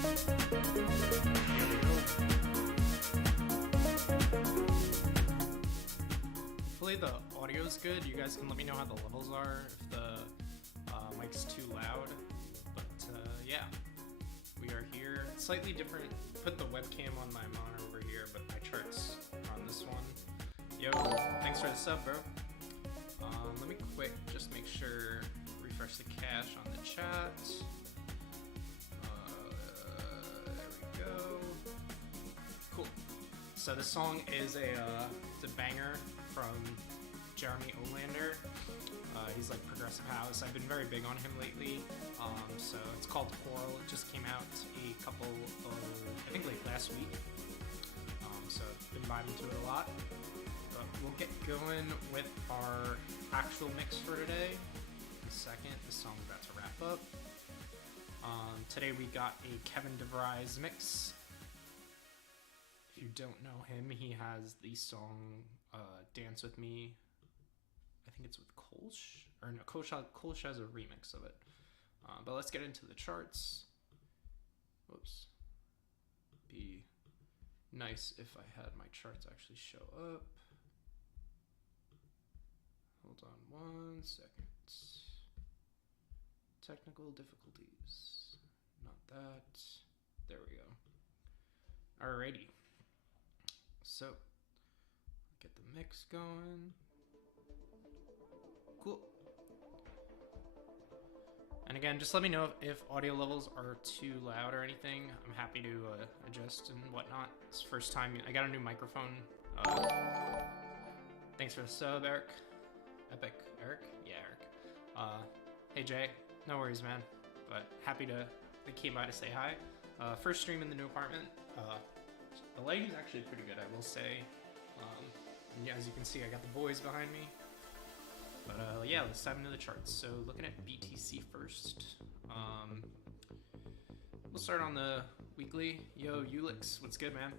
Hopefully the audio is good. You guys can let me know how the levels are, if the mic's too loud. But yeah, we are here. It's slightly different. Put the webcam on my monitor over here, but my charts are on this one. Yo, thanks for the sub, bro. Let me quick just make sure, refresh the cache on the chat. There we go. Cool. So this song is it's a banger from Jeremy Olander. He's like progressive house. I've been very big on him lately. So it's called Coral. It just came out a couple of, I think like last week. So I've been vibing to it a lot. But we'll get going with our actual mix for today. In a second, the song's about to wrap up. Today we got a Kevin DeVries mix. If you don't know him, he has the song Dance With Me. I think it's with Kolsch. Or no, Kolsch has a remix of it. But let's get into the charts. Whoops. Be nice if I had my charts actually show up. Hold on 1 second. Technical difficulties. Not that. There we go. Alrighty. So, get the mix going. Cool. And again, just let me know if audio levels are too loud or anything. I'm happy to adjust and whatnot. It's the first time I got a new microphone. Thanks for the sub, Eric. Epic. Eric? Yeah, Eric. Hey, Jay. No worries, man. But happy they came by to say hi. First stream in the new apartment. The lighting is actually pretty good, I will say. And yeah, as you can see, I got the boys behind me. But yeah, let's dive into the charts. So looking at BTC first. We'll start on the weekly. Yo, Ulix, what's good, man?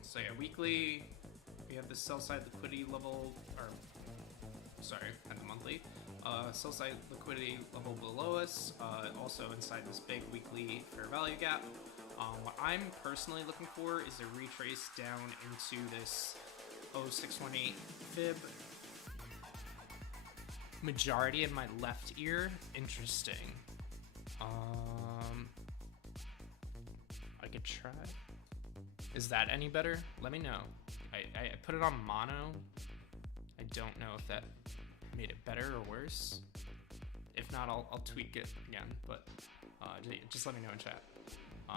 So yeah, weekly, we have the sell side liquidity level, or sorry, at the monthly. Sell side liquidity level below us, also inside this big weekly fair value gap. What I'm personally looking for is a retrace down into this 0618 fib. Majority of my left ear. Interesting. I could try. Is that any better? Let me know. I put it on mono. I don't know if that made it better or worse. If not, I'll tweak it again, but just let me know in chat.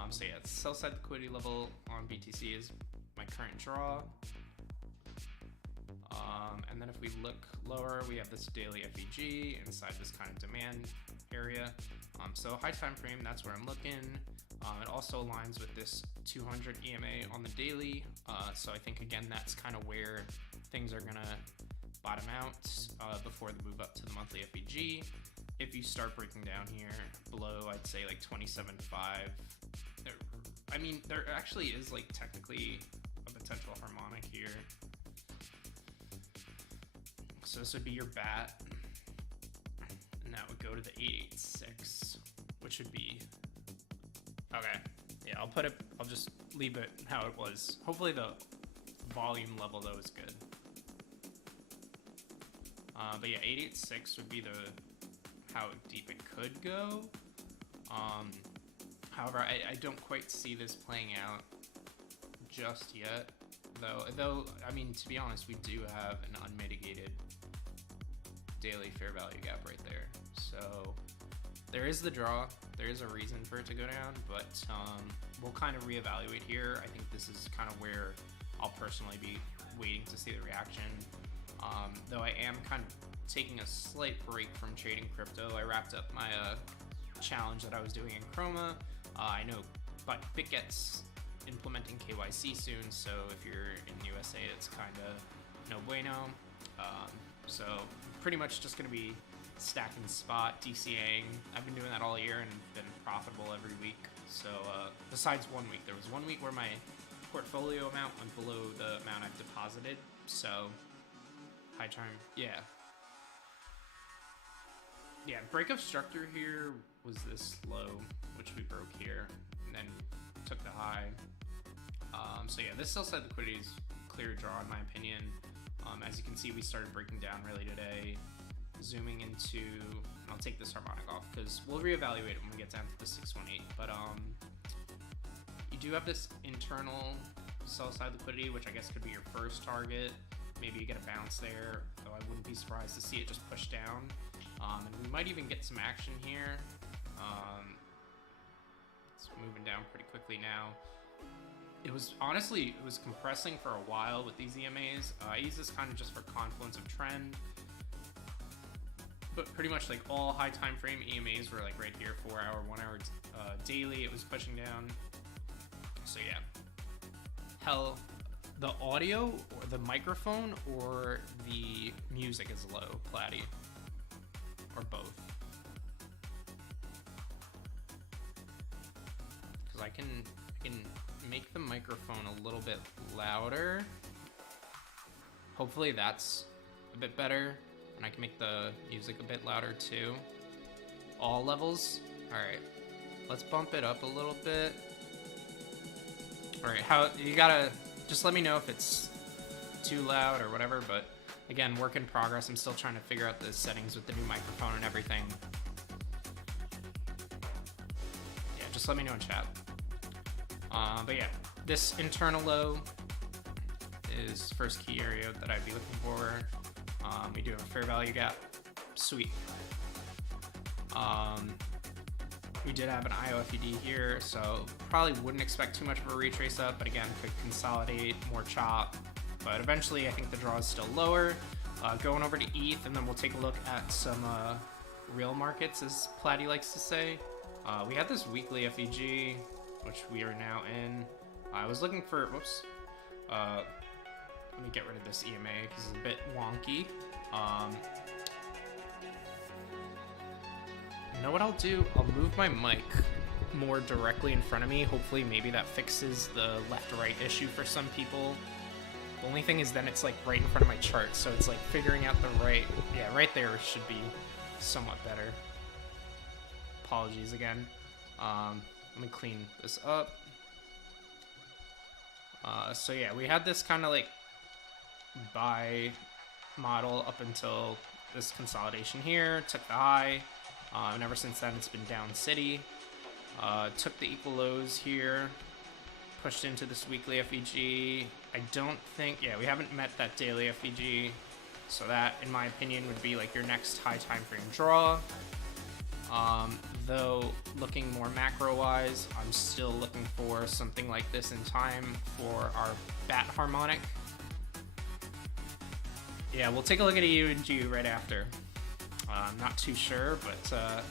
So yeah, sell side liquidity level on BTC is my current draw. And then if we look lower, we have this daily FEG inside this kind of demand area. So high time frame, that's where I'm looking. It also aligns with this 200 EMA on the daily. So I think again, that's kind of where things are gonna bottom out before the move up to the monthly FEG. If you start breaking down here below, I'd say like 27.5. I mean, there actually is like technically a potential harmonic here. So this would be your bat, and that would go to the 886, which would be, okay. Yeah, I'll just leave it how it was. Hopefully the volume level though is good. But yeah, 886 would be how deep it could go. However, I don't quite see this playing out just yet, though, I mean, to be honest, we do have an unmitigated daily fair value gap right there. So there is the draw, there is a reason for it to go down, but we'll kind of reevaluate here. I think this is kind of where I'll personally be waiting to see the reaction. Though I am kind of taking a slight break from trading crypto. I wrapped up my challenge that I was doing in Chroma. I know, but BitGet's implementing KYC soon, so if you're in the USA, it's kind of no bueno. So pretty much just going to be stacking spot, DCAing. I've been doing that all year and been profitable every week. So besides 1 week, there was 1 week where my portfolio amount went below the amount I've deposited. So high time, yeah. Yeah, breakup structure here was this low, which we broke here, and then took the high. So yeah, this sell side liquidity is clear draw in my opinion. As you can see, we started breaking down really today. Zooming into, I'll take this harmonic off because we'll reevaluate it when we get down to the 618. But you do have this internal sell side liquidity, which I guess could be your first target. Maybe you get a bounce there, though I wouldn't be surprised to see it just push down. And we might even get some action here. It's moving down pretty quickly now. It was compressing for a while with these EMAs. I use this kind of just for confluence of trend. But pretty much like all high time frame EMAs were like right here, 4 hour, 1 hour daily, it was pushing down. So yeah. Hell, the audio or the microphone or the music is low, Platy. Or both. Because I can make the microphone a little bit louder. Hopefully that's a bit better. And I can make the music a bit louder too. All levels. Alright. Let's bump it up a little bit. Alright, how you gotta just let me know if it's too loud or whatever, but again, work in progress. I'm still trying to figure out the settings with the new microphone and everything. Yeah, just let me know in chat. But yeah, this internal low is first key area that I'd be looking for. We do have a fair value gap. Sweet. We did have an IOFED here, so probably wouldn't expect too much of a retrace up, but again, could consolidate, more chop. But eventually, I think the draw is still lower. Going over to ETH, and then we'll take a look at some real markets, as Platy likes to say. We had this weekly FEG, which we are now in. I was looking for, whoops. Let me get rid of this EMA because it's a bit wonky. You know what I'll do? I'll move my mic more directly in front of me. Hopefully, maybe that fixes the left-right issue for some people. The only thing is then it's like right in front of my chart, so it's like figuring out the right... Yeah, right there should be somewhat better. Apologies again. Let me clean this up. So yeah, we had this kind of like buy model up until this consolidation here, took the high, and ever since then it's been down city. Took the equal lows here, pushed into this weekly FEG. I don't think, yeah, we haven't met that daily FEG, so that, in my opinion, would be like your next high time frame draw. Though, looking more macro-wise, I'm still looking for something like this in time for our bat harmonic. Yeah, we'll take a look at a UNG right after. I'm not too sure, but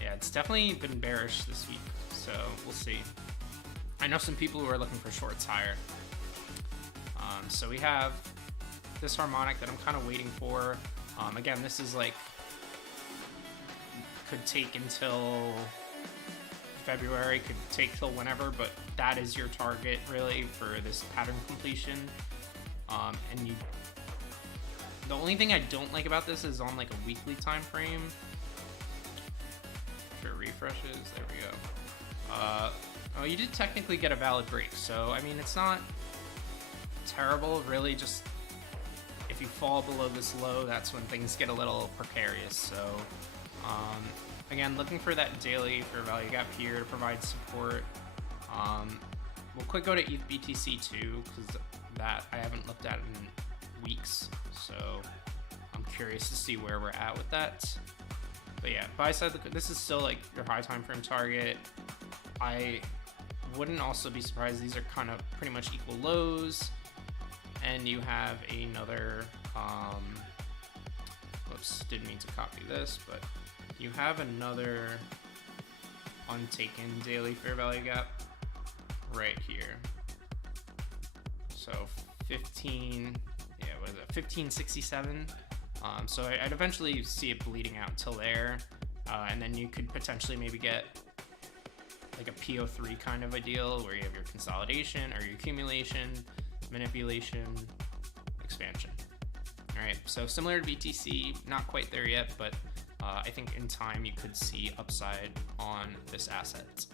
yeah, it's definitely been bearish this week, so we'll see. I know some people who are looking for shorts higher. So we have this harmonic that I'm kind of waiting for. Again, this is like, could take until February, could take till whenever, but that is your target really for this pattern completion. And you, the only thing I don't like about this is on like a weekly time frame. If it refreshes, there we go. Oh, you did technically get a valid break, so I mean it's not terrible, really. Just if you fall below this low, that's when things get a little precarious. So again, looking for that daily fair value gap here to provide support. We'll quick go to ETH BTC too, because that I haven't looked at in weeks, so I'm curious to see where we're at with that. But yeah, buy side, this is still like your high time frame target. I wouldn't also be surprised, these are kind of pretty much equal lows, and you have another whoops, didn't mean to copy this, but you have another untaken daily fair value gap right here. So 15, yeah, what is it, 1567. So I'd eventually see it bleeding out till there, and then you could potentially maybe get like a PO3 kind of a deal where you have your consolidation or your accumulation, manipulation, expansion. All right, so similar to BTC, not quite there yet, but I think in time you could see upside on this asset.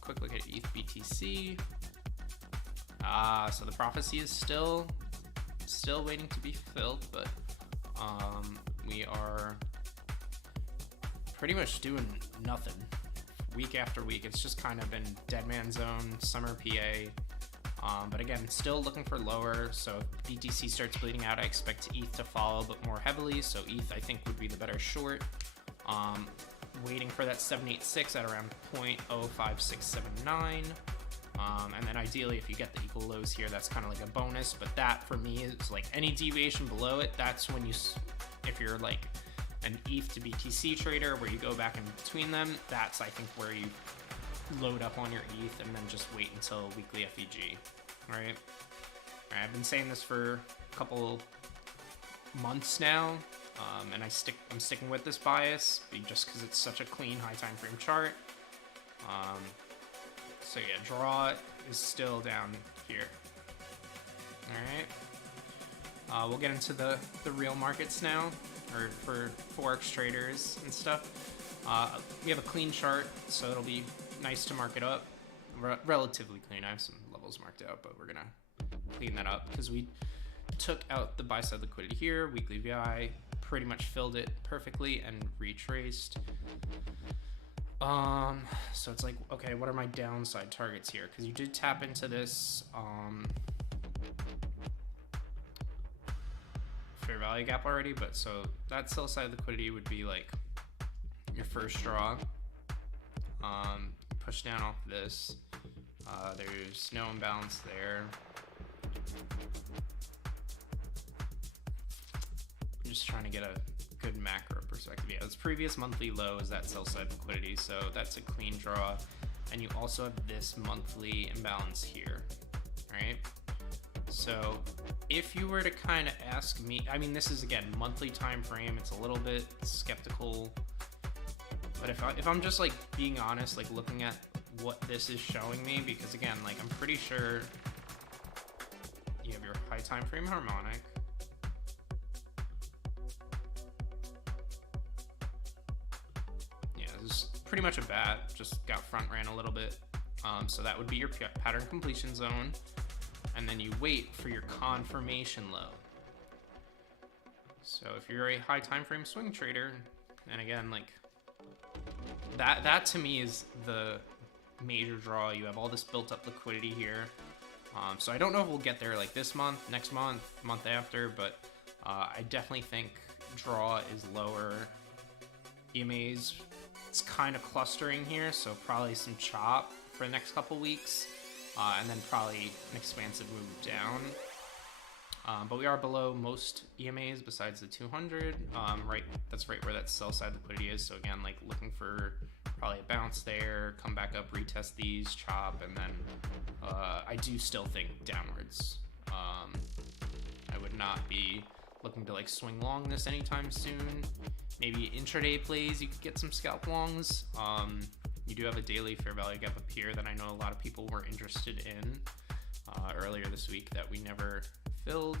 Quick look at ETH BTC. So the prophecy is still waiting to be filled, but we are pretty much doing nothing week after week. It's just kind of been dead man zone, summer PA. But again, still looking for lower. So if BTC starts bleeding out, I expect ETH to follow, but more heavily. So ETH, I think, would be the better short. Waiting for that 786 at around 0.05679. And then ideally, if you get the equal lows here, that's kind of like a bonus. But that, for me, is like any deviation below it, that's when you, if you're like an ETH to BTC trader where you go back in between them, that's, I think, where you load up on your ETH and then just wait until weekly FEG, right? I've been saying this for a couple months now, and I'm sticking with this bias just because it's such a clean high time frame chart. So yeah, draw is still down here. All right, we'll get into the real markets now, or for Forex traders and stuff. We have a clean chart, so it'll be nice to mark it up. Relatively clean. I have some levels marked out, but we're gonna clean that up because we took out the buy side liquidity here. Weekly VI pretty much filled it perfectly and retraced. So it's like, okay, what are my downside targets here? Because you did tap into this fair value gap already, but so that sell side liquidity would be like your first draw. Push down off this. There's no imbalance there. I'm just trying to get a good macro perspective. Yeah, this previous monthly low is that sell side liquidity, so that's a clean draw. And you also have this monthly imbalance here, right? So if you were to kind of ask me, I mean, this is again monthly time frame. It's a little bit skeptical, but if I'm just like being honest, like looking at what this is showing me, because again, like I'm pretty sure you have your high time frame harmonic. Yeah, this is pretty much a bat, just got front ran a little bit. So that would be your pattern completion zone. And then you wait for your confirmation low. So if you're a high time frame swing trader, and again, like that to me is the major draw. You have all this built up liquidity here. So I don't know if we'll get there like this month, next month, month after, but I definitely think draw is lower. EMAs, it's kind of clustering here, so probably some chop for the next couple weeks. And then probably an expansive move down. But we are below most EMAs besides the 200. Right, that's right where that sell side liquidity is. So again, like looking for probably a bounce there, come back up, retest these, chop, and then I do still think downwards. I would not be looking to like swing long this anytime soon. Maybe intraday plays, you could get some scalp longs. You do have a daily fair value gap up here that I know a lot of people were interested in earlier this week that we never filled.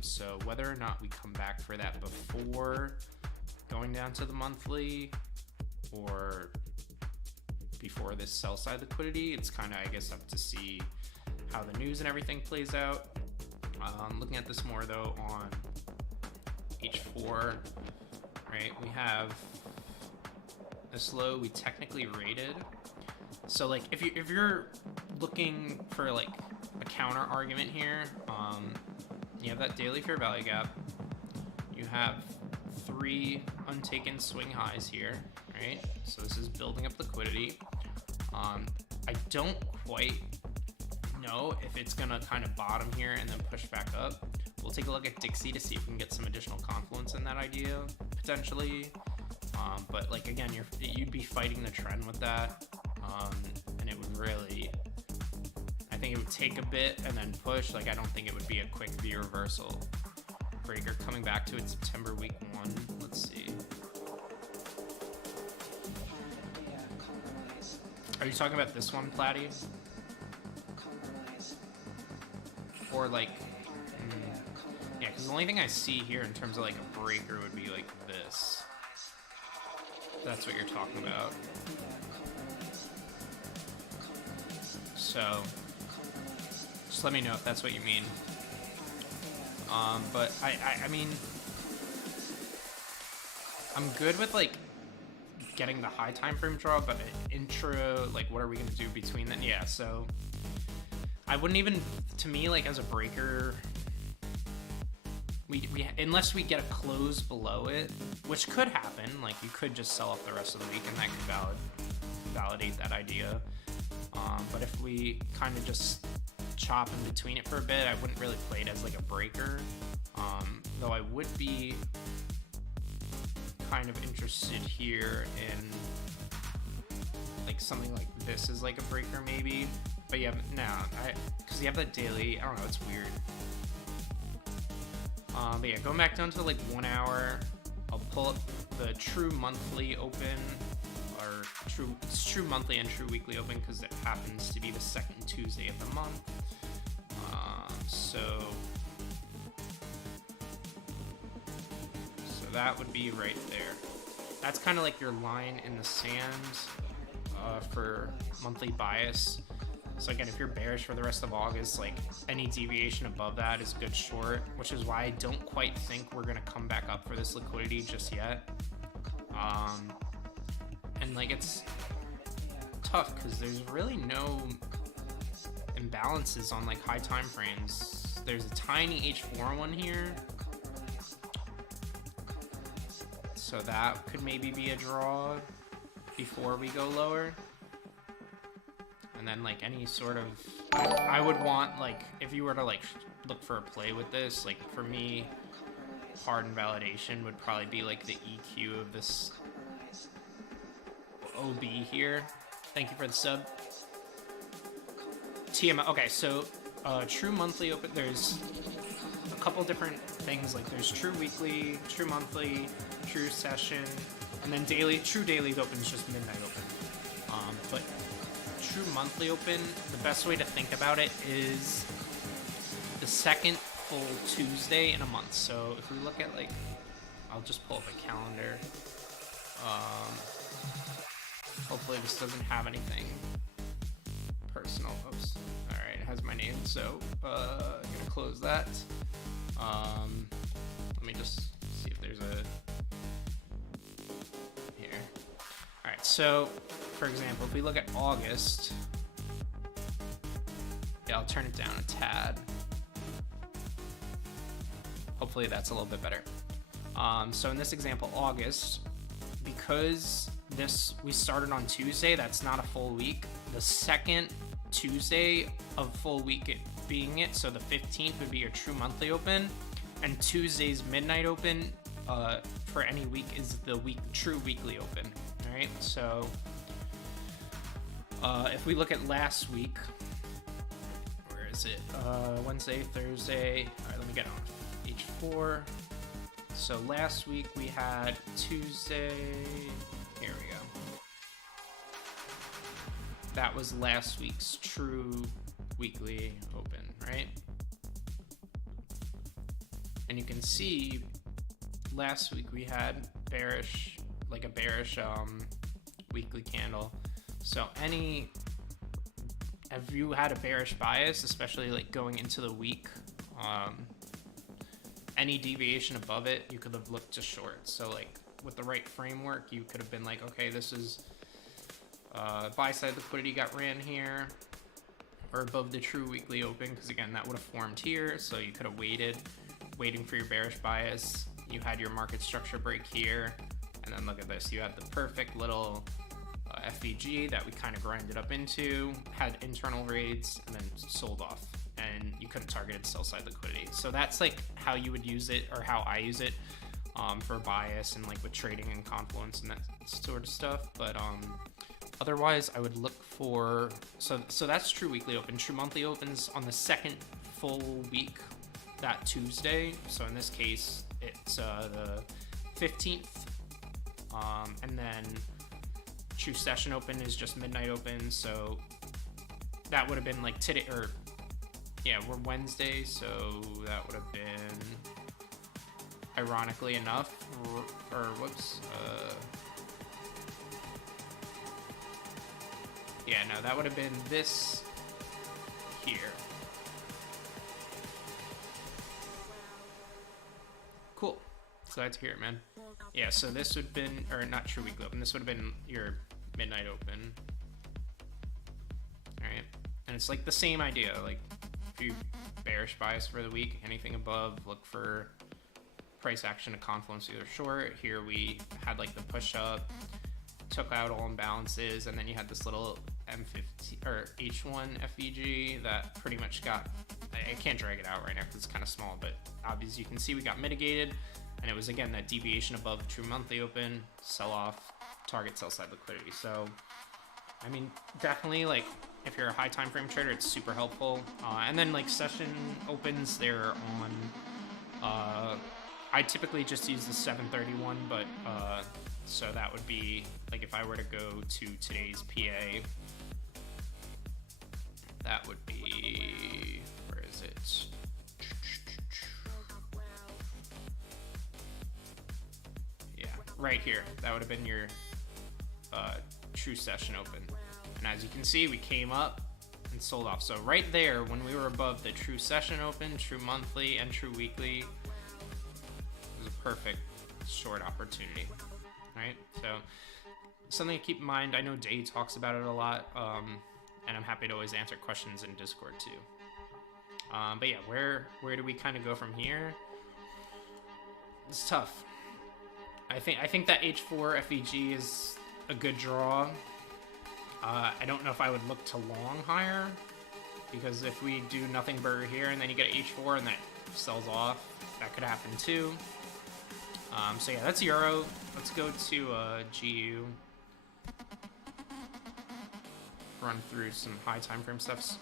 So whether or not we come back for that before going down to the monthly or before this sell side liquidity, it's kind of, I guess, up to see how the news and everything plays out. Looking at this more though on H4, right? We have this low we technically rated. So like if you're looking for like a counter argument here, you have that daily fair value gap. You have 3 untaken swing highs here, right? So this is building up liquidity. I don't quite know if it's gonna kind of bottom here and then push back up. We'll take a look at Dixie to see if we can get some additional confluence in that idea potentially. But like again, you'd be fighting the trend with that, and it would really, I think it would take a bit and then push. Like I don't think it would be a quick V reversal. Breaker coming back to it September week 1. Let's see. Are you talking about this one, Platty? Or like, yeah, Because the only thing I see here in terms of like a breaker would be like this. That's what you're talking about. So just let me know if that's what you mean. But I mean, I'm good with like getting the high time frame draw, but intro, like what are we gonna do between then? Yeah, so I wouldn't even, to me, like as a breaker, we unless we get a close below it, which could happen, like you could just sell off the rest of the week and that could validate that idea. But if we kind of just chop in between it for a bit, I wouldn't really play it as like a breaker. Though I would be kind of interested here in like something like this is like a breaker maybe. But yeah, no, because you have that daily, I don't know, it's weird. But yeah, going back down to like 1 hour, I'll pull up the true monthly open, or it's true monthly and true weekly open because it happens to be the second Tuesday of the month. So that would be right there. That's kind of like your line in the sand for monthly bias. So again, if you're bearish for the rest of August, like any deviation above that is good short, which is why I don't quite think we're gonna come back up for this liquidity just yet. And like it's tough because there's really no imbalances on like high time frames. There's a tiny H4 one here, so that could maybe be a draw before we go lower. And then like any sort of, I would want, like if you were to like look for a play with this, like for me, hard invalidation would probably be like the EQ of this OB here. Thank you for the sub. TM, okay, so true monthly open, there's a couple different things, like there's true weekly, true monthly, true session, and then daily. True daily open is just midnight open. But true monthly open, the best way to think about it is the second full Tuesday in a month. So if we look at like, I'll just pull up a calendar. Hopefully this doesn't have anything personal. Oops. All right, it has my name, so I'm gonna close that. Let me just see if there's a here. All right, so for example, if we look at August, yeah, I'll turn it down a tad. Hopefully that's a little bit better. So in this example, August, because we started on Tuesday, that's not a full week. The second Tuesday of full week being it, so the 15th would be your true monthly open, and Tuesday's midnight open for any week is the true weekly open. All right, so if we look at last week, where is it? Wednesday, Thursday. All right, let me get on H4. So last week we had Tuesday. Here we go. That was last week's true weekly open, right? And you can see last week we had bearish, like a bearish weekly candle. So if you had a bearish bias, especially like going into the week, any deviation above it, you could have looked to short. So like with the right framework, you could have been like, okay, this is buy side liquidity got ran here, or above the true weekly open, because again, that would have formed here. So you could have waiting for your bearish bias. You had your market structure break here, and then look at this. You had the perfect little FVG that we kind of grinded up into, had internal raids, and then sold off. And you couldn't target sell side liquidity. So that's like how you would use it, or how I use it for bias and like with trading and confluence and that sort of stuff. But otherwise, I would look for, so that's true weekly open. True monthly opens on the second full week, that Tuesday. So in this case, it's the 15th, and then true session open is just midnight open. So that would have been like today, or yeah, we're Wednesday, so that would have been ironically enough, or whoops, yeah, no, that would have been this here. Cool. Glad to hear it, man. Yeah, so this would have been, or not true weekly open, this would have been your midnight open. Alright. And it's like the same idea, like if you bearish bias for the week, anything above, look for price action to confluence either short. Here we had like the push up, took out all imbalances, and then you had this little M50 or H1 FVG that pretty much got, I can't drag it out right now because it's kind of small, but obviously you can see we got mitigated, and it was again that deviation above the true monthly open, sell off, target sell side liquidity. So I mean, definitely, like, if you're a high time frame trader, it's super helpful. And then like session opens, they're on, I typically just use the 731, but so that would be like if I were to go to today's PA, that would be, where is it? Yeah, right here. That would have been your true session open. And as you can see, we came up and sold off. So right there, when we were above the true session open, true monthly, and true weekly, it was a perfect short opportunity. All right, so something to keep in mind. I know Day talks about it a lot, and I'm happy to always answer questions in Discord too. But yeah, where do we kind of go from here? It's tough. I think that H4 FEG is a good draw. I don't know if I would look to long higher, because if we do nothing burger here and then you get an H4 and that sells off, that could happen too. So yeah, that's Euro. Let's go to GU. Run through some high time frame stuff. So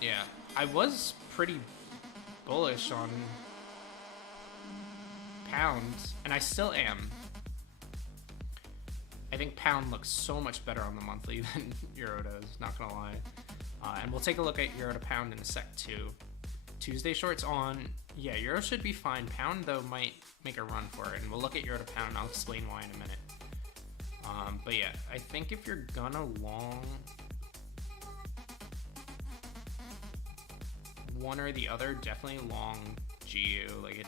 yeah, I was pretty bullish on pound, and I still am. I think pound looks so much better on the monthly than Euro does, not gonna lie. And we'll take a look at Euro to pound in a sec too. Tuesday shorts on. Yeah, Euro should be fine. Pound though might make a run for it, and we'll look at Euro to pound and I'll explain why in a minute. But yeah, I think if you're gonna long one or the other, definitely long GU. Like, it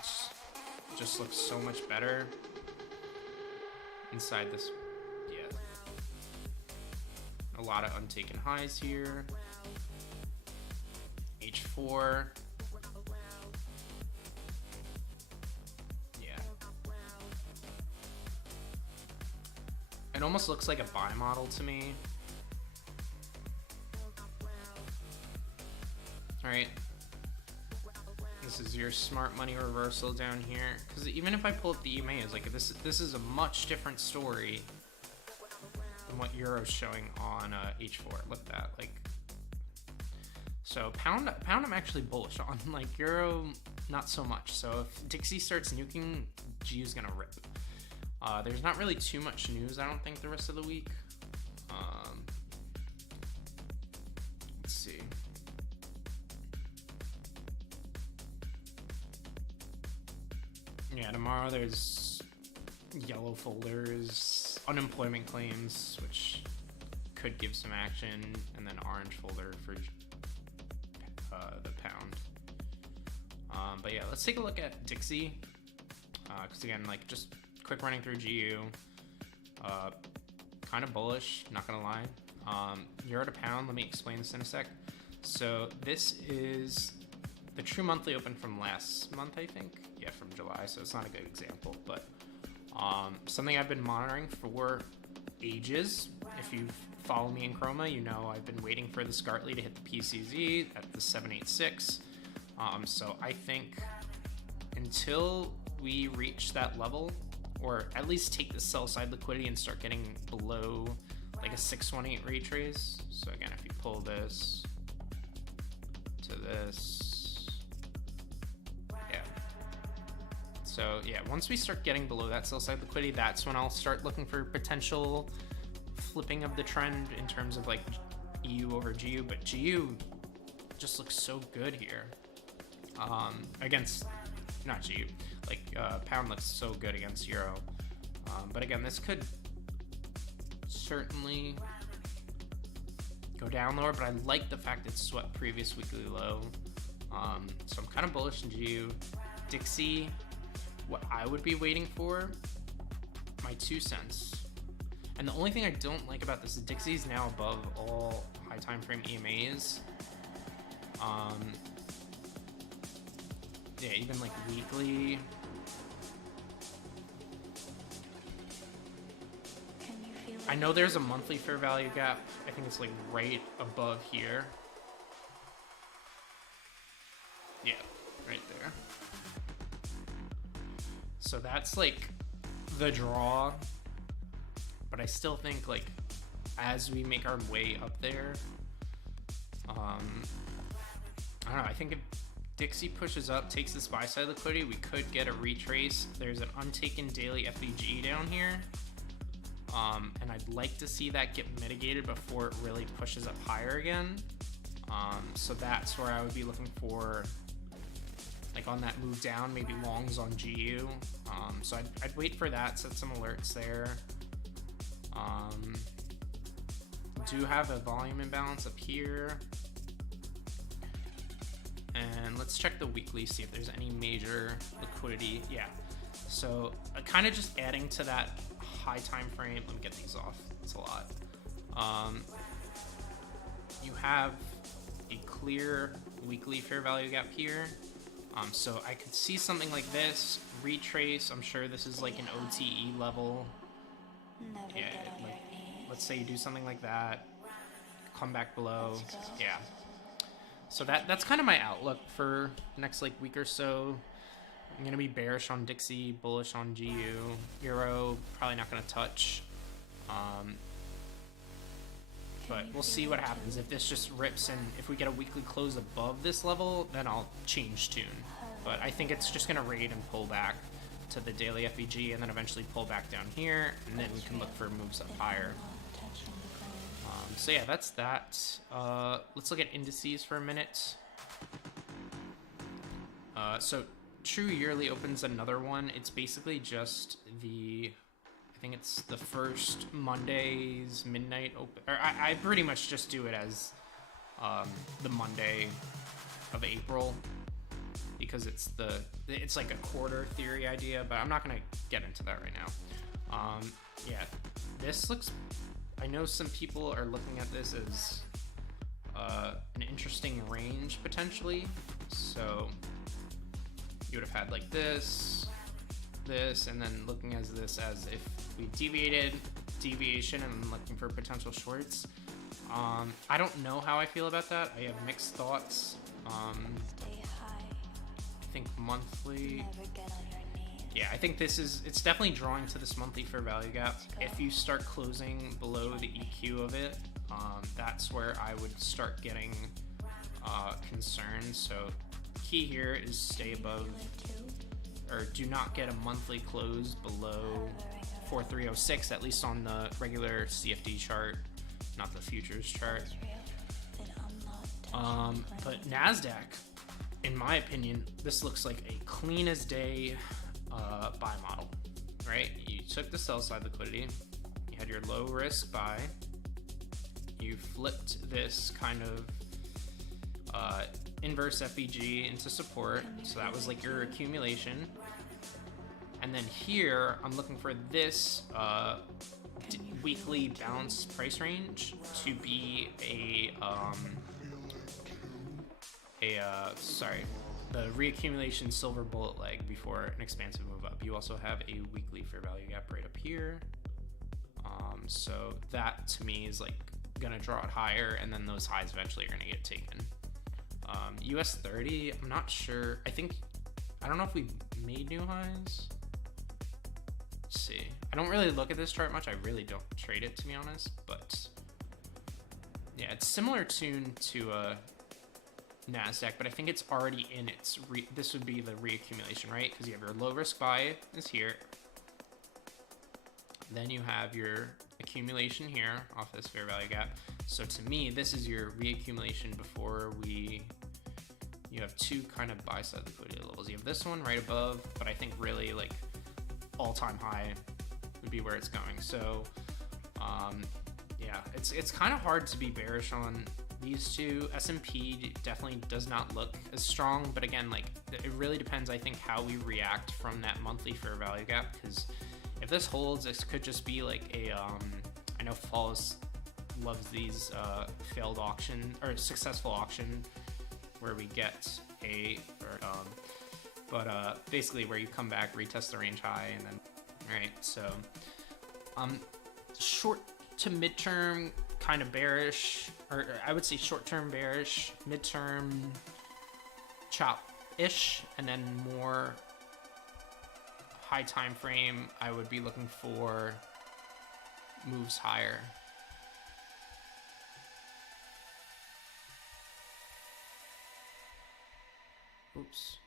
just looks so much better inside this. Yeah, a lot of untaken highs here. H4. Yeah, it almost looks like a buy model to me. All right. This is your smart money reversal down here. Because even if I pull up the EMAs, like this is a much different story than what Euro's showing on H4. Look at that. Like, so pound I'm actually bullish on. Like Euro, not so much. So if Dixie starts nuking, GU's gonna rip. There's not really too much news, I don't think, the rest of the week. Let's see. Yeah, tomorrow there's yellow folders, unemployment claims, which could give some action, and then orange folder for the pound. But yeah, let's take a look at Dixie, because again, like, just quick running through GU, kind of bullish, not gonna lie. Euro to pound, let me explain this in a sec. So this is the true monthly open from last month, I think. Yeah, from July, so it's not a good example, but something I've been monitoring for ages. If you follow me in Chroma, you know I've been waiting for the Scartley to hit the PCZ at the 786. So I think until we reach that level, or at least take the sell side liquidity and start getting below like a 618 retrace. So again, if you pull this to this, so yeah, once we start getting below that sell side liquidity, that's when I'll start looking for potential flipping of the trend in terms of like EU over GU. But GU just looks so good here. Against, not GU, like pound looks so good against euro. But again, this could certainly go down lower, but I like the fact it swept previous weekly low. So I'm kind of bullish in GU. Dixie, what I would be waiting for, my 2 cents. And the only thing I don't like about this is Dixie's now above all high time frame EMAs. Yeah, even like weekly. I know there's a monthly fair value gap. I think it's like right above here. Yeah, right there. So that's like the draw. But I still think like as we make our way up there, I don't know, I think if Dixie pushes up, takes this buy side liquidity, we could get a retrace. There's an untaken daily FVG down here. And I'd like to see that get mitigated before it really pushes up higher again. So that's where I would be looking for, like on that move down, maybe longs on GU. So I'd wait for that, set some alerts there. Do have a volume imbalance up here. And let's check the weekly, see if there's any major liquidity. Yeah. So kind of just adding to that high time frame. Let me get these off. It's a lot. You have a clear weekly fair value gap here. So I could see something like this, retrace. I'm sure this is like an OTE level. Yeah, like, let's say you do something like that, come back below. Yeah. So that's kind of my outlook for the next like week or so. I'm gonna be bearish on Dixie, bullish on GU. Euro, probably not gonna touch. But we'll see what happens. If this just rips and if we get a weekly close above this level, then I'll change tune. But I think it's just gonna raid and pull back to the daily FEG and then eventually pull back down here, and then we can look for moves up higher. So yeah, that's that. Let's look at indices for a minute. So True Yearly opens another one. It's basically just I think it's the first Monday's midnight open. Or I pretty much just do it as the Monday of April, because it's like a quarter theory idea, but I'm not gonna get into that right now. Yeah, this looks. I know some people are looking at this as an interesting range potentially. So you would have had like this, and then looking as this as if we deviation, and looking for potential shorts. I don't know how I feel about that. I have mixed thoughts. I think monthly. Yeah, I think it's definitely drawing to this monthly fair value gap. If you start closing below the EQ of it, that's where I would start getting concerned. So key here is stay above, or do not get a monthly close below 4306, at least on the regular CFD chart, not the futures chart. But NASDAQ, in my opinion, this looks like a clean as day buy model, right? You took the sell side liquidity, you had your low risk buy, you flipped this kind of inverse FEG into support, so that was like your accumulation. And then here, I'm looking for this weekly balanced price range to be the reaccumulation silver bullet leg before an expansive move up. You also have a weekly fair value gap right up here. So that to me is like gonna draw it higher, and then those highs eventually are gonna get taken. US 30, I'm not sure. I don't know if we made new highs. Let's see. I don't really look at this chart much. I really don't trade it, to be honest. But yeah, it's similar tune to NASDAQ, but I think it's already in its this would be the reaccumulation, right? Because you have your low risk buy is here. Then you have your reaccumulation here off this fair value gap. So to me, this is your reaccumulation before you have two kind of buy side liquidity levels. You have this one right above, but I think really like all-time high would be where it's going. So yeah, it's kind of hard to be bearish on these two. S&P definitely does not look as strong, but again, like it really depends, I think, how we react from that monthly fair value gap, because if this holds, this could just be like a I know Falls loves these failed auction or successful auction where we get basically where you come back, retest the range high, and then right. So short to midterm kind of bearish, or I would say short-term bearish, midterm chop-ish, and then more high time frame, I would be looking for moves higher. Oops.